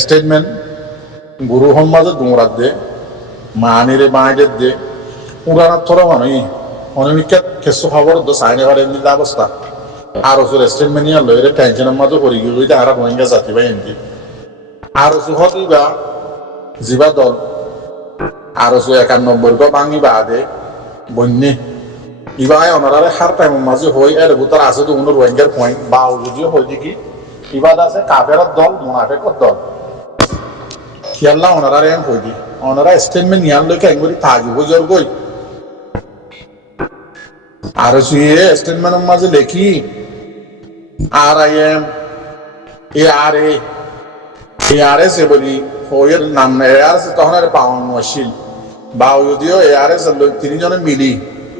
statement গুরু সমাজে দুমরাত দে মানিরে বাঁধের দে পুরাণার থর মানুষ অনিমিকা কেঁচু খবর তো চাইনে পারে এমনি অবস্থা আর ওসুর স্টেটমেন্ট নিয়ে লইরে টেনশনের মাঝে পড়ি গিয়ে আর রোহিঙ্গা জাতি বা এমনি আর ওসু হতিবা জিবা দল আর ওসু 91 ভাঙি বাদে বন্যে ইবাই অনারারে হার টাইমের মাঝে হই এর ভিতর আছে তো উনার রোহিঙ্গার পয়েন্ট বা যদিও হই দেখি ইবাদ আছে কাফেরের দল মুনাফেকের দল খেয়াল্লা ওনারারে এম হই দি ওনারা স্টেটমেন্ট নিয়ার লইকে একবারই তাজি হইজর গই আর সুয়ে স্টেটমেন্টের মাঝে লেখি RIM ARS এ বলি হইয়ের নাম ARS তখন আর পাওয়ান মুশকিল বা যদিও ARS লোক তিনজনে মিলি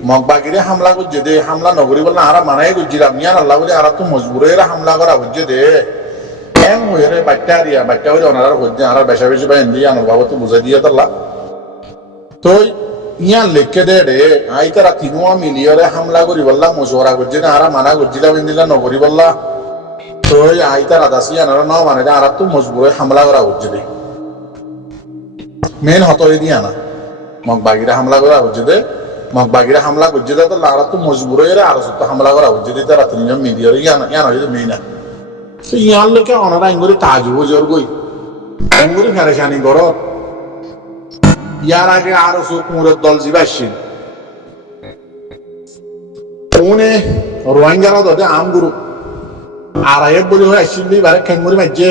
মগবাগিরে হামলা করছে দে হামলা নগরী বললে আরা মানাই করছিলাম মিয়ান আল্লাহ বলে আরা তো মজবুরের হামলা করা হচ্ছে দে এম হয়ে রে বাচ্চা হইলে ওনারা হচ্ছে আর বেশা বেশি বা হিন্দি আনার বাবা তো বুঝাই দিয়ে তাল্লা তো ইয়ান লেখকে দে রে আই তারা তিনুয়া মিলিয়রে হামলা করি বললা মশওয়ারা করছে না আরা মানা করছিলাম হিন্দিলা নগরী বললা তো আই তারা দাসি আনারা নাও মানে আর তো মজবুরে হামলা করা হচ্ছে দে মেন হতই দিয়া না মগবাগিরে হামলা করা হচ্ছে দে মগবাগিরে হামলা করছে দে তো লারা তো মজবুরের আর সত্য হামলা করা হচ্ছে দে তারা তিনজন মিলিয়রে ইয়ান হইছে মেইন তো ইয়ার লোকে অনারা ইঙ্গুরি তাজু জোর গই ইঙ্গুরি ফেরেশানি করো ইয়ার আগে আরো কুমুরের দল জিবাসছিল উনি রোহিঙ্গারা দে আমগুরু আর আয়ের বলি হয়ে আসছিল বারে খেঙ্গুরি মারছে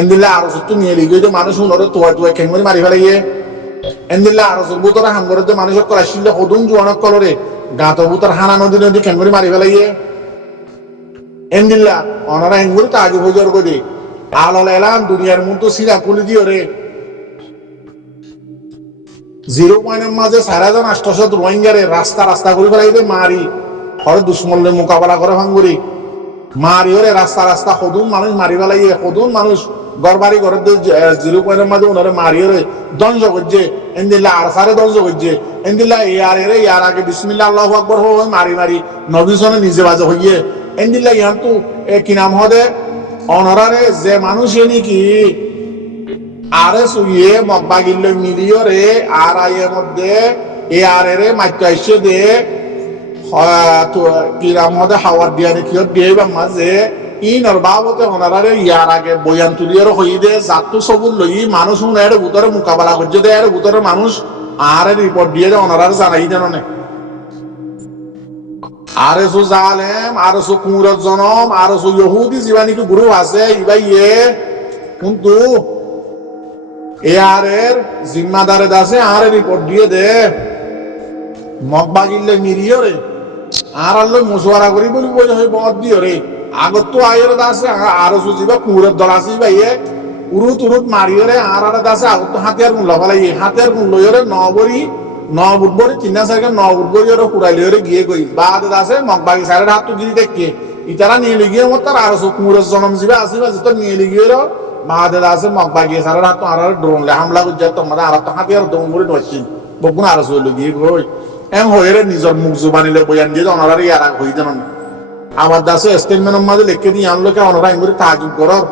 এন্দিল্লা আরো তো নিয়ে লিগে যে মানুষ উনরে তোয়া খেঙ্গুরি মারি ফেলাইয়ে এন্দিল্লা আরো বুতরা হাঙ্গরে যে মানুষ কল আসছিল হদুন জোয়ানক কলরে গাত বুতর হানা নদী খেঙ্গুরি মারি ফেলাইয়ে এন্দিল্লা অনারা এঙ্গুরি তাজু হজর করে আল এলাম দুনিয়ার মতো সিরা খুলে দিও রে 0 পয়েন্টের মাঝে 4800 রোহিঙ্গারে রাস্তা করে ফেলাইবে মারি হরে দুশ্মনলে মোকাবেলা করে ভাঙ্গুরি মারি ওরে রাস্তা হদুন মানুষ মারি ফেলাইয়ে হদুন মানুষ গড়বাড়ি ঘরে 0 পয়েন্টের মাঝে ওনারে মারি ওরে দঞ্জ করছে এন্দিল্লা আর সারে দঞ্জ করছে এন্দিল্লা ইয়ার আগে বিসমিল্লাহ আল্লাহু আকবার হয়ে মারি নবী সনে নিজে বাজে হইয়ে এন্দিল্লা ইয়ান তো কি নাম হদে অনারারে যে মানুষ নাকি আরে সুইয়ে মগবাগিল্লে মিলিয়রে আর আইয়ের মধ্যে রে মাইতো আইসে দে কি নাম হদে হাওয়ার দিয়া নাকি দিয়ে মাঝে ইনর বাবতে ওনারারে ইয়ার আগে বয়ান তুলিয়ার হই দে জাতু সবুল লই মানুষ এর ভিতরে মোকাবেলা করছে দে এর ভিতরে মানুষ আর রিপোর্ট দিয়ে ওনারারে জানাই জানো না আরসু জালেম আরসু কুমুরত জনম আরসু ইহুদি জীবানী কি গুরু আছে ইবাইয়ে কিন্তু এর জিম্মাদারে দাসে আর রিপোর্ট দিয়ে দে মগবাগিল্লে মিরিও রে আর আল্লো মশওয়ারা করি বলি বলে হয় বদ দিও রে আগত তো আয়ের দাসে আরসু জীবা কুমুরত দল আছে ইবাইয়ে উরুত মারিও রে আর দাসে আগত তো হাতিয়ার মূল্য ফেলাই হাতিয়ার মূল্য রে নবরি নবুটবরি 3-4 নবুটবরি ওরে কুড়াইলে ওরে গিয়ে গই বাদ আছে মগবাগি সাইডের হাত তো গিরি দেখকে ইতারা নিয়ে লিগিয়ে মত তার আর কুমুরের জনম জিবা আসিবা যেত নিয়ে লিগিয়ে র বাদ আছে মগবাগি সাইডের হাত তো আর ড্রোন লে হামলা করছে তোমাদের আর তো হাতিয়ার দম করে নছিন বগুন আর লগিয়ে গই এম হইরে নিজের মুখ জুবানিলে বয়ান দিয়ে ওনারা ইয়ারা হই জানেন আমার দাসে স্টেটমেন্টের মাঝে লিখে দিয়ে আনলোকে ওনারা ইমরি তাজুব করর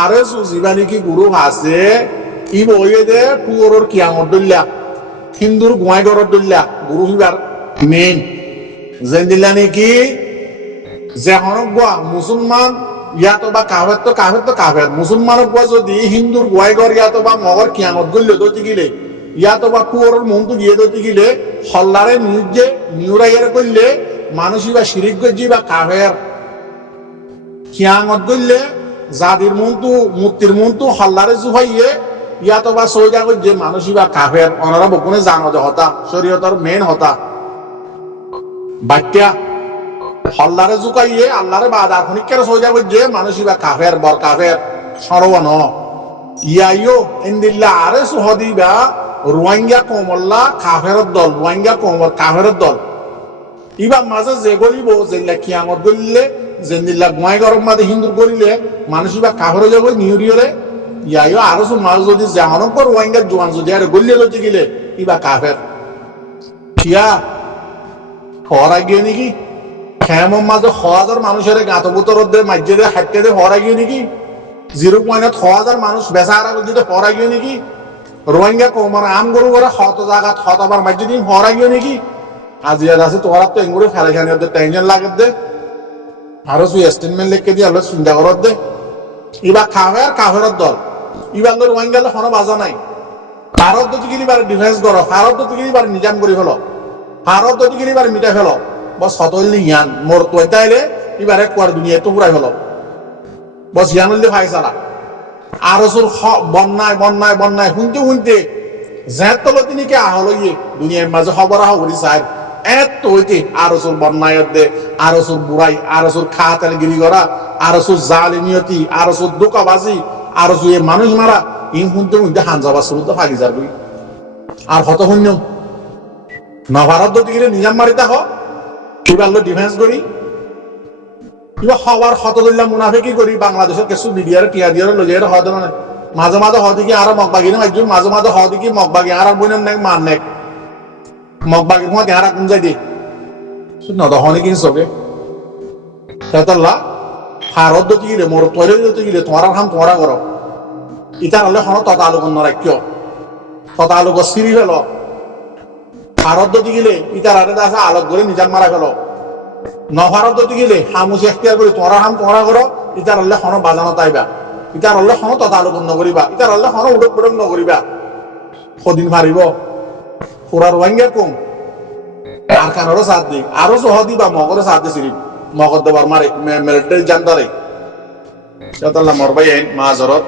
আরে সুজিবানি কি গুরু আছে ই বইয়ে দে পুরোর কিয়ামত দল্লা হিন্দুর গোয়াই গড়ত দল্লা গুরু হিবার মেইন জেন্দিল্লা নাকি যে হনক গোয়া মুসলমান ইয়াতো বা কাফের মুসলমানক গোয়া যদি হিন্দুর গোয়াই গড় ইয়াতো বা মগর কিয়ামত গল্লে দতি গিলে ইয়াতো বা পুরোর মনটো গিয়ে দতি গিলে হল্লারে নিজে নিউরাইয়ারে করলে মানুষই বা শিরিক গজি বা কাফের কিয়ামত গল্লে জাদির মনটো মূর্তির মনটো হল্লারে জুফাইয়ে ইয়াতো বা সৌজা যে মানুষই বা কাফের ওনারা বকুনে জানো যে হতা শরীয়তর মেন হতা বাক্যা হল্লারে জুকাইয়ে আল্লাহরে বাদা খনিকের সৌজা যে মানুষই বা কাফের বর কাফের সরবন ইয়াইও ইন্দিল্লা আরে সুহদিবা রোহিঙ্গা কোমল্লা কাফের দল রোহিঙ্গা কোমল কাফের দল ইবা মাঝে যে গলিব যে কিয়ামত গলিলে জেন্দিল্লা গোয়াই গরম মাঝে হিন্দুর গলিলে মানুষই বা কাফের যাবো নিউরিয়রে ইয়াইও আরো মাছ যদি যেমন পর রোহিঙ্গার জোয়ান যদি আর গলিয়ে লইতে গেলে ইবা কাফের কিয়া হওয়ার গিয়ে নাকি খেমন মাঝে 1000 মানুষের গাতবুতর মাঝে হাঁটতে হরা গিয়ে নাকি 0.1000 মানুষ বেচারা দিতে হরা গিয়ে নাকি রোহিঙ্গা কৌমার আম গরু করে হত জায়গাত হতবার মাঝে দিন হরা গিয়ে নাকি আজিয়ার আছে তোরা তো এঙ্গুরে ফেলাখানি টেনশন লাগে দে আরো তুই স্টেটমেন্ট লিখে দিয়ে আলো চিন্তা করত দে এবার কাফের দল এবার রোহিঙ্গা কোনো বাজা নাই ভারত যদি কিনিবার ডিফেন্স করো ভারত যদি কিনিবার নিজাম করে ফেলো ভারত যদি কিনিবার মিটাই ফেলো বস হতলি ইয়ান মোর তো তাইলে এবারে কুয়ার দুনিয়া তো পুরাই ফেলো বস ইয়ানুল্লি ভাই চালা আরো সুর বন্যায় শুনতে জেট তলো তিনি কে আহল ইয়ে দুনিয়ার মাঝে খবর আহ করি চাই এত হইতে আরো সুর বন্যায় দে আরো সুর বুড়াই আরো সুর খাতাল গিরি করা আরো সুর জালিমিয়তি আরো সুর দোকাবাজি আরো সুর মানুষ মারা ইন শুনতে হানজাবা শুরু তো ফাঁকি যার আর হত শূন্য নভারত যদি গেলে নিজাম মারিতা হ কিবার ডিফেন্স করি কিবা হওয়ার হত দিল্লা মুনাফিকি করি বাংলাদেশের কিছু মিডিয়ার টিয়া দিয়ে লজিয়ে হওয়া না মাঝে হওয়া দেখি আর মগবাগি না একজন মাঝে হওয়া দেখি মগবাগি আর বইনের নেক মান নেক মগবাগি মধ্যে আর কোন যাই দি নদহনে কিন চবে তাতল্লা ভারত যদি গেলে মোর তৈরি যদি গেলে তোমার হাম তোমারা করো ইটার হলে হন ততালুক নরাক্য ততালুক সিঁড়ি ফেল ভারত যদি গেলে ইটার আরে দেখা আলোক করে নিজাম মারা ফেল নভারত যদি গেলে হামুসি এখতিয়ার করি তোমার হাম তোমারা করো ইটার হলে হন বাজানো তাইবা ইটার হলে হন ততালুক নকরিবা ইটার হলে হন উড়ক পুড়ক নকরিবা সদিন পারিব পুরা রোহিঙ্গা কম আর কারোর সাথ দিই আরো সহ দিবা মগরে সাথ দি সিরিপ মগর দেবার মারে মিলিটারি জানদারে তাতল্লা মরবাই মাজরত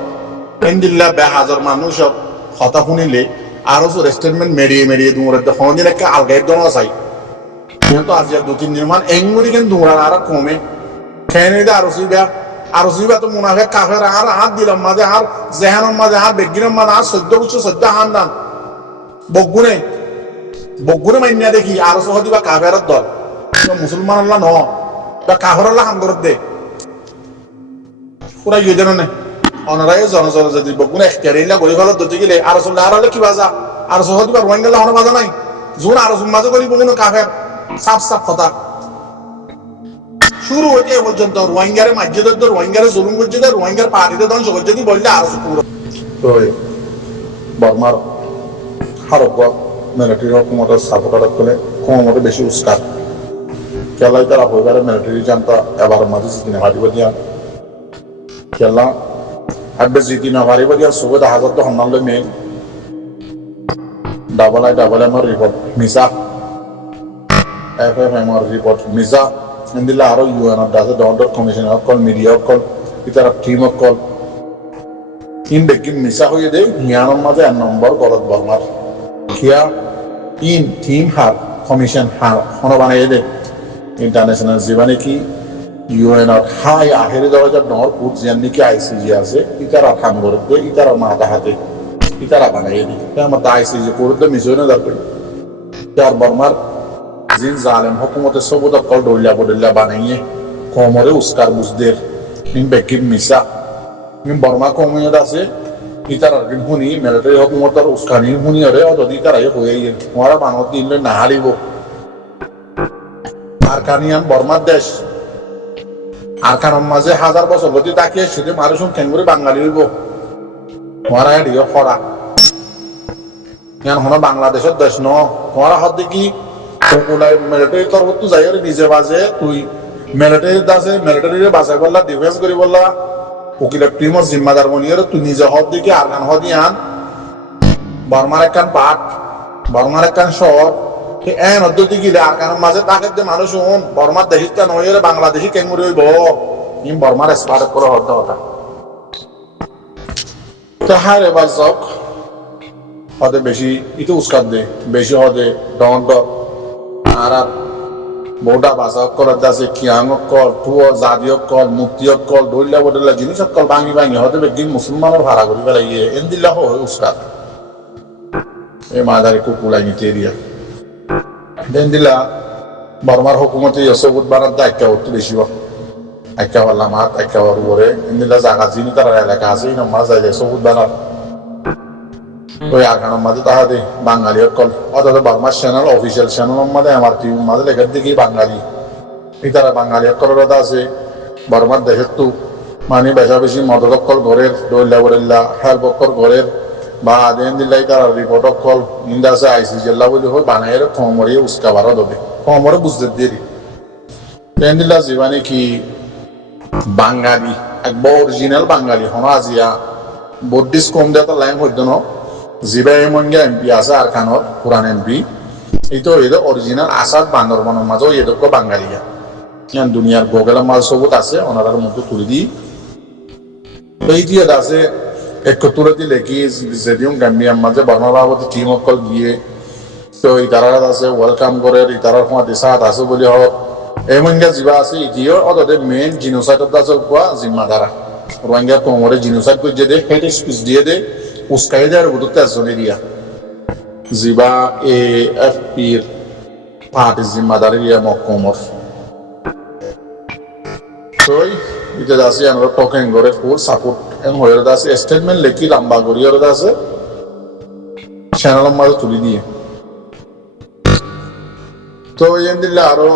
এন্দিল্লা বেহাজার মানুষ কথা শুনিলে আরো স্টেটমেন্ট মেরিয়ে দূরে হদিন একটা আলগাই দল চাই কিন্তু আজ 2-3 দিন মান এঙ্গুরি কেন দূরার আর কমে খেয়ে আরো সিবা তো মুনাফে কাফের আর হাত দিলাম মাঝে আর জেহানের মাঝে আর বেগিনের মাঝে আর 14 হান দান বগুনে মাইনিয়া দেখি আরো সহ দিবা কাফের দল মুসলমান আল্লাহ ন কাফের আল্লাহ হাম করে দে পুরা ইয়ে জানো না অনারাই জন যদি বগুনে এখতিয়ারিলা গরি ফলত দতি গেলে আর চলে আর হলে কি বাজা আর সহ দিবা রোহিঙ্গা হন বাজা নাই জোন আর মাঝে করি বগুনে কাফের সাফ কথা শুরু হইতে এ পর্যন্ত রোহিঙ্গারে মাঝে রোহিঙ্গারে জুলুম করছে রোহিঙ্গার পাহাড়িতে ধ্বংস করছে কি বললে আর পুরো তো বর্মার হারক মিলিটারি হুকুমতের সাপোর্টার করে কমতে বেশি উস্কার খেলাই তারা হইবারে মিলিটারি জানতা এবার মাঝে জিতিনে হারিব দিয়া খেলা আবে জিতিনে হারিব দিয়া সুবিধা হাজার তো হন্নাল মেয়ে ডাবল এমর রিপোর্ট মিসা FFMR রিপোর্ট মিসা ইন্দিলা আরো ইউএন দাসে ডন্ডর কমিশন কল মিডিয়া কল ইতারা টিম কল ইন বেগিন মিসা হয়ে দেয় হিয়ানোর মাঝে এক নম্বর গলত বর্মার কিয়া ইন টিম হার কমিশন হার হন বানাই দে ইন্টারন্যাশনাল জীবনে কি ইউএন হাই আহেরে দরজা নর পুট জিয়ান নাকি আইসিজি আছে ইতারা কাম করতে ইতারা মাথা হাতে ইতারা বানাই দি আমার আইসিজি করতে মিশনে দরকার তার বর্মার জিন জালেম হুকুমতের সবুদা কল ডলিয়া বানাইয়ে কমরে উস্কার বুঝদের ইন বেকিন মিসা ইন বর্মা কমিউনিট আছে ইতার আরকিন শুনি মিলিটারি হুকুমতের উস্কানি শুনি আরে যদি তারাই হয়ে গিয়ে তোমারা মানত দিলে না হারিব আর কানিয়ান বর্মার দেশ আর কারণ মাঝে 1000 বছর যদি তাকিয়ে সেটি মানুষ কেঙ্গুরি বাঙালি হইব তোমারা এদিকে খরা ইয়ান হন বাংলাদেশের দেশ ন তোমারা হতে কি মিলিটারি তরফ তো যাই নিজে বাজে তুই মিলিটারি দাসে মিলিটারি বাঁচাই বললা ডিফেন্স করি বললা উকিলের টিমর জিম্মাদার বনিয়ে তুই নিজে হদ দিকে আর কান হদি আন বর্মার একখান পাট বর্মার একখান শহর এন অদ্যতি গিলে আর কান মাঝে তাকে যে মানুষ হন বর্মার দেশিটা নয় বাংলাদেশি কেঙ্গুরি হইব ইম বর্মার স্পার্ট করে হতে হতা তাহার এবার যাক হদে বেশি ইতো উস্কার দে বেশি হদে দণ্ড আর বউটা বাসা কল আছে কিয়াং কল টুয় জাতীয় কল মুক্তি কল দৈলা বদলা জিনিস কল ভাঙি হতে বেগিন মুসলমানের ভাড়া করি পেলাইয়ে এন দিল্লা হয় উস্কার এই মাদারি কুকুলাই নিতে এরিয়া দেন দিলা বর্মার হুকুমতে সবুত বানার দায়িত্ব হতে বেশি একটা বললাম হাত একটা উপরে এন দিল্লা জায়গা যিনি তার এলাকা আছে এই নম্বর যাই সবুত বানার ওই আগানোর মাঝে তাহাতে বাঙালি কল অর্থাৎ বর্মার চ্যানেল অফিসিয়াল চ্যানেল মাঝে আমার টিম মাঝে লেখার দিকে বাঙালি ইতারা বাঙালি অক্ষরতা আছে বর্মার দেশের তো মানে বেশা বেশি মদকল ঘরের দৈল্লা বরিল্লা হেল বক্কর ঘরের বা আদেন দিল্লাই তারা রিপোর্ট অকল ইন্দা আছে আইসি জেল্লা বলি হয় বানাইয়ের কমরিয়ে উস্কা বারা দবে কমরে বুঝতে দেরি তেন দিল্লা জীবানে কি বাঙালি একবার অরিজিনাল বাঙালি হন আজিয়া বুদ্ধিস্ট কম দেওয়া লাইন হইতো ন জিবা এমনগা এমপি আছে আর খানোর পুরান এমপি এই তো এদের অরিজিনাল আসাদ বান্দরবনের মাঝেও এদেরকে বাঙালিয়া দুনিয়ার গোগেলা মাল সবুত আছে ওনার মতো তুলে দিই এই দিয়ে আছে একত্রে দিলে কি যেদিন গাম্বিয়ার মাঝে বর্ণবাবতী টিম অকল গিয়ে তো এই তারা আছে ওয়েলকাম করে এই তারার সময় দেশাত আছে বলে হোক এমনগা জিবা আছে ইটিও অতদের মেইন জিনোসাইডত আছে কোয়া জিম্মাদারা রোহিঙ্গা কোমরে জিনোসাইড করে দে হেড স্পিচ দিয়ে দে উস্কাই দেয় আর বুধতে আসলে দিয়া জিবা এএফপির পার্টি জিম্মাদারি দিয়া মকমর তই এটা আছে আমরা টকেন করে ফুল সাপোর্ট এম হয়ে আছে স্টেটমেন্ট লেখি লম্বা করি আর আছে চ্যানেল মাঝে তুলি দিয়ে তো এন দিলে আরো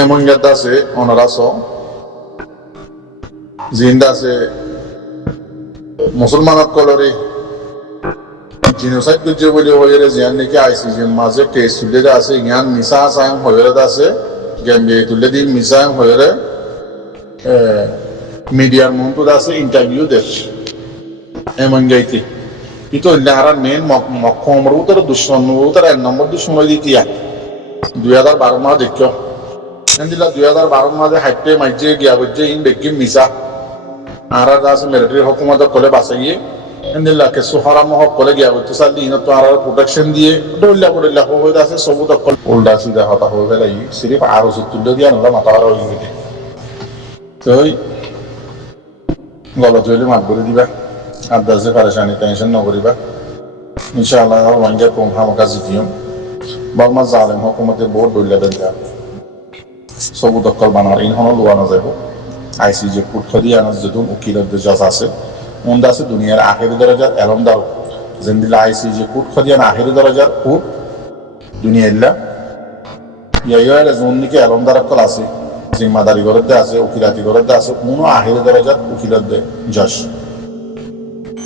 এমন গেদা আছে ওনারা সব জিন্দা আছে মুসলমান কলরে জিনোসাইড করছে বলে হয়ে জিয়ান নাকি আইসিজির মাঝে কেস তুলে আছে ইয়ান মিসা সায়ং হয়ে আছে গেমবিয়ে তুলে দিন মিসা হয়ে মিডিয়ার মন্ত্র আছে ইন্টারভিউ দেখছে এমন গাইতে কিন্তু আর মেন মক্কমর উত্তর দুশ্মন উত্তর 1 নম্বর দুশ্মন দিতিয়া 2012 মাস দেখো দিলা 2012 মাসে হাইটে মাইজে গিয়া বলছে ইন দেখি মিসা আর আছে মিলিটারি হুকুমত কলে বাঁচাইয়ে দিলা কে সুহারাম হক কলে গিয়া বলছে সালি ইন তো আর প্রোটেকশন দিয়ে ডইলা বড়লা হয়ে আছে সবু তক উল্টা সিধা হতা হয়ে গেল সিরিফ আরো তুলে দিয়া নলা মাথা আর হয়ে গেছে তই গলত হইলে মাত করে দিবা আর দাসে পারেশানি টেনশন নকরিবা ইনশাআল্লাহ ওয়াঙ্গে কম হামকা জিতিও বাংমা জালেম হুকুমতে বহুত ডইলা দেয়া সবু দক্কল বানার ইনহনো লোয়া না যাব আইসিজে কুট খদি আনাস যদুন উকিলের জাজ আছে উন্দা আছে দুনিয়ার আখেরি দরজার এলম দাও জিন্দিলা আইসিজে কুট খদি আনা আখেরি দরজার কুট দুনিয়া ইল্লা ইয়াইয়া জুননিকে এলম দারাকল আছে জিম্মাদারি গরদে আছে উকিলাতি গরদে আছে কোনো আখেরি দরজার উকিলের জাজ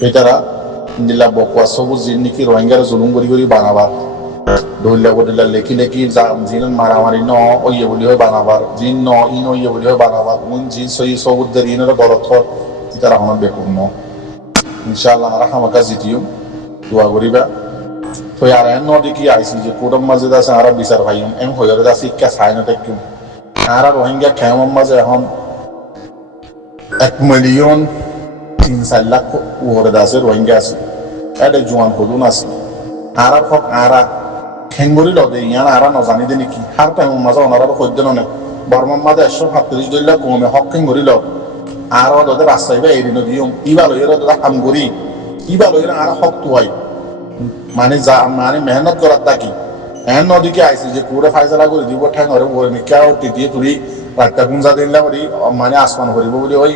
এটারা দিলা বকওয়া সবু জিন্নিকি রোহিঙ্গার জুলুম করি বানাবার ধরলে বদলা লেখি লেখি জিন মারামারি ন ওইয়ে বলি হয় বানাবার জিন ন ইন ওইয়ে বলি হয় বানাবার কোন জিন সই সবুদ্দের ইনের গলত তারা হন বেকুম ন ইনশাআল্লাহ আর হামাকা জিতিও দোয়া করিবা তো আর এন নদী কি আইসি যে কোরম মাঝে আছে আর বিচার ভাইম এম হয়ে আছে ইকা সাইন টেকিম আর রোহিঙ্গা খেম মাঝে এখন 1,3,4,00,000 ওরে আছে রোহিঙ্গা আছে এটা জোয়ান হলুন আছে আর হক আর খেঙ্গুরি লদে ইয়ান আর নজানি দে নাকি হার টাইম মাঝে ওনারা কইদ নে বর্মার মাঝে 137 কমে হক খেঙ্গুরি লদ আর ওদের রাস্তায় বা এরিন দিও ইবা লইরা দাদা কাম করি ইবা লইরা আর হক তুই মানে যা মানে মেহনত করার তাকি এন নদীকে আইসি যে পুরো ফাইসালা করে দিব ঠ্যাং ওরে ওরে মিকা টিটিয়ে তুলি রাতটা গুঞ্জা দিলা বলি মানে আসমান করিব বলি ওই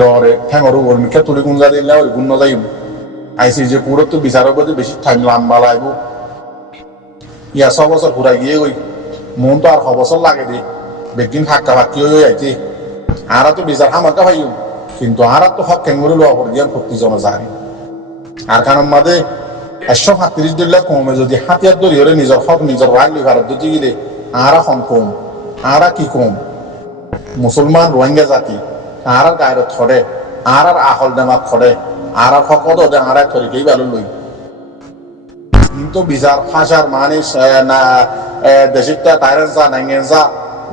ডরে ঠ্যাং ওরে ওরে মিকা তুলি গুঞ্জা দিলা ওই গুণ যাইব আইসি যে পুরো তো বিচারের প্রতি বেশি টাইম লম্বা লাগবো ইয়া 6 বছর ঘুরা গিয়ে ওই মন তো আর 6 বছর লাগে দে বেকিন ফাঁকা বাকি হয়ে যাইতে আর তো বিচার হামাকা ভাইও কিন্তু আর তো হক কেঙ্গুরি লোয়া করে দিয়ে ভক্তি জমা যায় আর কারণ মাঝে 137 কমে যদি হাতিয়ার ধরি হলে নিজের হক নিজের রাগ লিভারের দুটি গিলে আর এখন কম আর কি কম মুসলমান রোহিঙ্গা জাতি আর গায়ের থরে আর আহল দেমা খরে আর হকত দে আর তরিকেই ভালো লই কিন্তু বিচার ফাঁসার মানে দেশিকটা টাইরেন্সা নাইগেন্সা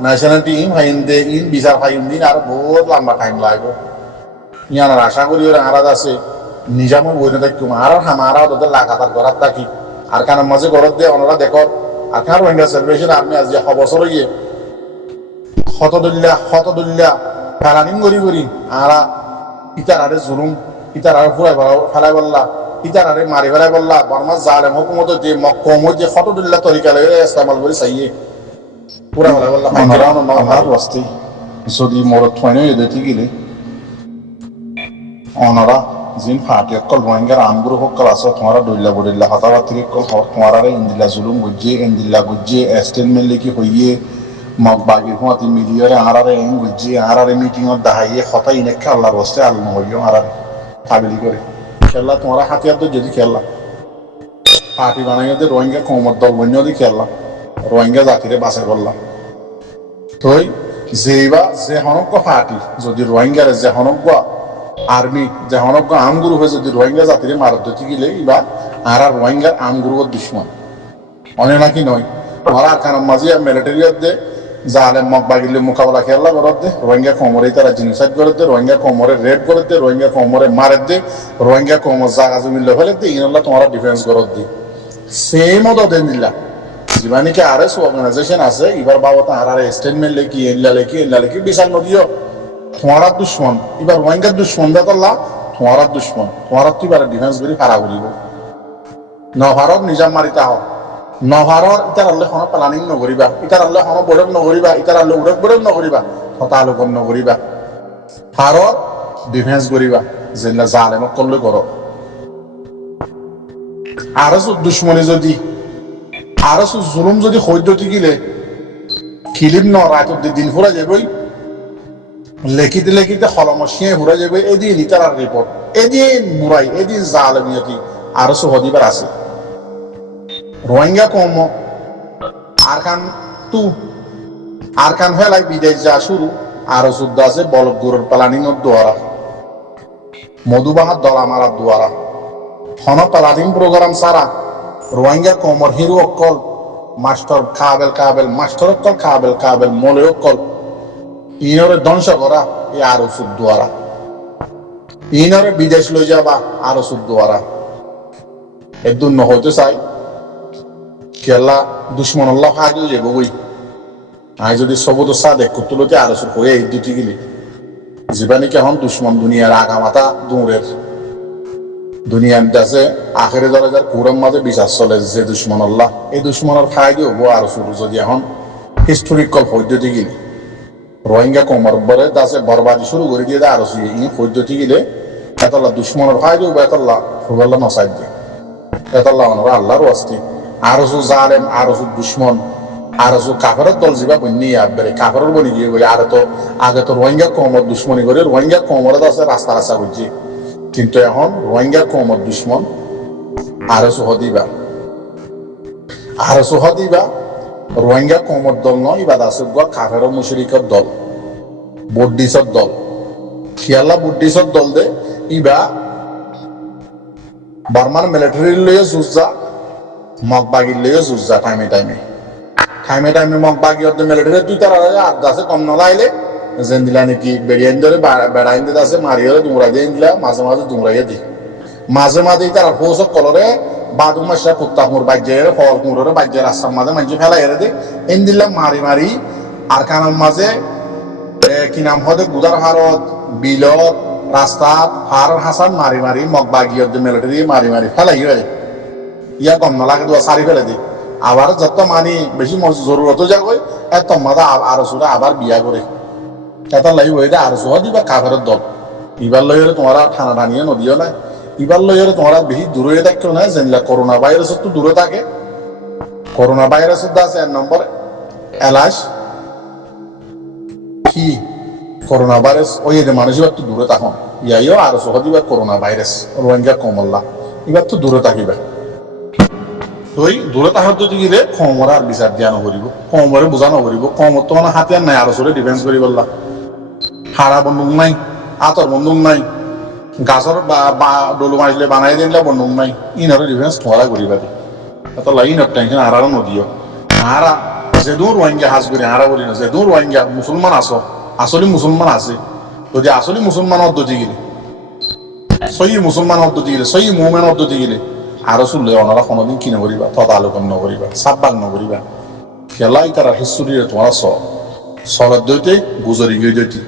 ন্যাশনালিটি ইন হাইন্দে ইন বিচার হাইন দিন আর বহুত লম্বা টাইম লাগবে ইয়ার আশা করি ওরা আরাদ আছে নিজামও বই না দেখুম আর হামারা ওদের লাগাতার করার থাকি আর কারণ মাঝে গরত দিয়ে ওনারা দেখো আর কার রোহিঙ্গা সেলিব্রেশন আর্মি আজ 6 বছর হইয়ে হতদুল্লা ফেলানিম করি আর ইতার আরে জুলুম ইতার আর ফুরাই ফেলাই বললা ইতার আরে মারি ফেলাই বললা বর্মা জালেম হুকুমত যে মক্কম যে হতদুল্লা তরিকা লয়ে ইস্তেমাল করে চাইয়ে পুরা ফেলাই বললা ওনারা আমার রাস্তায় যদি মরত হয় না এদের গেলে ওনারা জিন ফাটি অকল রোহিঙ্গার আমগুরু হকল আছে তোমারা দইলা বডিল্লা হতাবাতির কল তোমারা ইন্দিলা জুলুম গজ্জে ইন্দিলা গজ্জে স্টেটমেন্ট লিখি হইয়ে মগ বাগির হুঁয়াতি মিলিয়রে আরারে এং গজ্জে আরারে মিটিংত দাহাইয়ে হতা ইনেকে আল্লাহর বস্তে আল্লাহ হইয় আরারে কাবিলি করে খেলা তোমারা হাতিয়ার তো যদি খেলা পার্টি বানাইয়া দিয়ে রোহিঙ্গা কমর দল বন্য দিয়ে খেলা রোহিঙ্গা জাতিরে বাছাই করলাম তই যেইবা যে হনজ্ঞ পার্টি যদি রোহিঙ্গারে যে হনজ্ঞ আর্মি যে হনজ্ঞ আমগুরু হয়ে যদি রোহিঙ্গা জাতিরে মারত দিতে গেলে ইবা আর রোহিঙ্গার আমগুরুর দুশ্মন অনে নাকি নয় তোমার আর কারণ মাঝে মিলিটারিয়ার দে জাহালে মগ বাগিলে মোকাবেলা খেলা করত দে রোহিঙ্গা কোমরে তারা জিনিসাইড করে দে রোহিঙ্গা কোমরে রেড করে দে রোহিঙ্গা কোমরে মারে দে রোহিঙ্গা কোমর জাগা জমি ফেলে দে ইনল্লা তোমার ডিফেন্স করত দি সেম মতো দেন দিলা জীবানিকে আরএস অর্গানাইজেশন আছে এবার বাবা তো আর স্টেটমেন্ট লেখি এল্লা লেখি বিচার নদিও তোমার দুশ্মন এবার রোহিঙ্গার দুশ্মন দেখলা তোমার দুশ্মন তোমার তো এবার ডিফেন্স করি খারাপ করিব নভারত নিজাম মারিতা হোক নভারত ইটার আল্লে কোনো প্লানিং নকরিবা ইটার আল্লে কোনো বৈঠক নকরিবা ইটার আল্লে উড়ক বৈঠক নকরিবা হতা আলোকন নকরিবা ভারত ডিফেন্স করিবা যেগুলা জালেমক করলে করো আর দুশ্মনী যদি আর জুলুম যদি সহ্যতি গিলে খিলিম ন রাত দিন ফুরা যাবই লেখিতে লেখিতে হলমসিয়ে ফুরা যাবে এদিন ইটার রিপোর্ট এদিন বুড়াই এদিন জালেমিয়তি আর সহদিবার আছে রোহিঙ্গা কম আরকান ফেলাই বিদেশ যা শুরু আরো যুদ্ধ আছে বলগুরুর প্লানিং দ্বারা মধুবাহার দলা মারার দ্বারা হন প্লানিং প্রোগ্রাম সারা রোহিঙ্গা কমর হিরো অকল মাস্টার কাবেল মলে অকল ইনরে ধ্বংস করা এই আরো যুদ্ধ দ্বারা ইনরে বিদেশ লই যাবা আরো যুদ্ধ দ্বারা এদুন হইতে চাই খেলা দুশ্মন আল্লাহ আগে যাব বই আই যদি সবুজ সাদেক কুতুলতে আরো হয়ে এই দুটি গেলি জীবানিকে হন দুশ্মন দুনিয়ার আগামাতা দূরের দুনিয়ার দেশে আখেরে দরজার কুরম মাঝে বিশ্বাস চলে যে দুশ্মন আল্লাহ এই দুশ্মনের ফায়দা হবো আরো শুরু যদি এখন হিস্টোরিক্যাল পদ্ধতি গেলি রোহিঙ্গা কমর বরে দাসে বরবাদি শুরু করে দিয়ে আরো ই পদ্ধতি গেলে এতল্লা দুশ্মনের ফায়দা হবো এতল্লা ফুবল্লা নসাই দিয়ে এতল্লা ওনারা আল্লাহর ওয়াস্তি আরো জালেম আরো দুশ্মন আরো কাফের দল যাবা বন্যি আবেরে কাফের বনি গিয়ে বলে আর তো আগে তো রোহিঙ্গা কমর দুশ্মনী করে রোহিঙ্গা কমর আছে রাস্তা রাস্তা করছে কিন্তু এখন রোহিঙ্গা কমর দুশ্মন আরো সহদিবা রোহিঙ্গা কমর দল নয় ইবাদ আছে কাফের মুশরিকের দল বুদ্ধিসর দল খেয়াল্লা বুদ্ধিসর দল দে ইবা বার্মার মিলিটারি লইয়া যুদ্ধা মগ বাগির লইয়া যুদ্ধা টাইমে মগ বাগি অর্ধ মিলিটারি দুই তার আড্ডা আছে কম নলাইলে যেন দিলা নাকি বেরিয়ান ধরে বেড়াইন দিতে আছে মারিয়ে দুমরাই দিয়ে দিলা মাঝে মাঝে দুমরাইয়া দি মাঝে তার ফৌসক কলরে বাদু মাসা কুত্তা মুর বাজ্যের ফল মুড়রে বাজ্যের রাস্তার মাঝে মানুষ ফেলাই এরে দে এন দিলাম মারি আর কানার মাঝে কি নাম হতে গুদার হারত বিলত রাস্তা হার হাসান মারি মগ বাগি অর্ধ মিলিটারি মারি ফেলাই ইয়া কম নলাগে দোয়া সারি ফেলে দি আবার যত মানি বেশি জরুরত যাগই এত মাদা আরো সুরা আবার বিয়া করে এত লাগি হয়ে আরো সহ দিবা কাফের দল ইবার লইরে তোমারা ঠানা টানিয়ে নদীও নাই ইবার লইরে তোমরা বেশি দূরে থাকতেও নাই জানিলা করোনা ভাইরাস তো দূরে থাকে করোনা ভাইরাস আছে 1 নম্বর এলাশ কি করোনা ভাইরাস ওই যে মানুষ এবার তো দূরে থাকুন ইয়াইও আরো সহ দিবা করোনা ভাইরাস রোহিঙ্গা কমল্লা এবার তো দূরে থাকিবা তুই দূরে তাহার যদি গেলে কমরে আর বিচার দিয়া নকরিব কমরে বোঝা নকরিব কমর তো মানে হাতিয়ার নাই আরো চলে ডিফেন্স করি বললা হারা বন্দুক নাই আতর বন্দুক নাই গাছর ডলু মারিলে বানাই দিলে বন্দুক নাই ইনরে ডিফেন্স তোমারা করিবা দি এত লাইন টেনশন আর নদিও হারা যে দূর রোহিঙ্গা হাজ করি হারা বলি না যে দূর রোহিঙ্গা মুসলমান আছো আসলে মুসলমান আছে যদি আসলে মুসলমান অদ্দতি গেলে সহি মুসলমান অদ্দতি গেলে সহি মোমেন অদ্দতি গেলে আরো শুনলে ওনারা কোনোদিন কিনে করিবা তদালোকন নকরিবা সাব্বাক নকরিবা খেলাই তারা হিস্টোরিরে তোমার সরদ দইতে গুজরি গই দইতে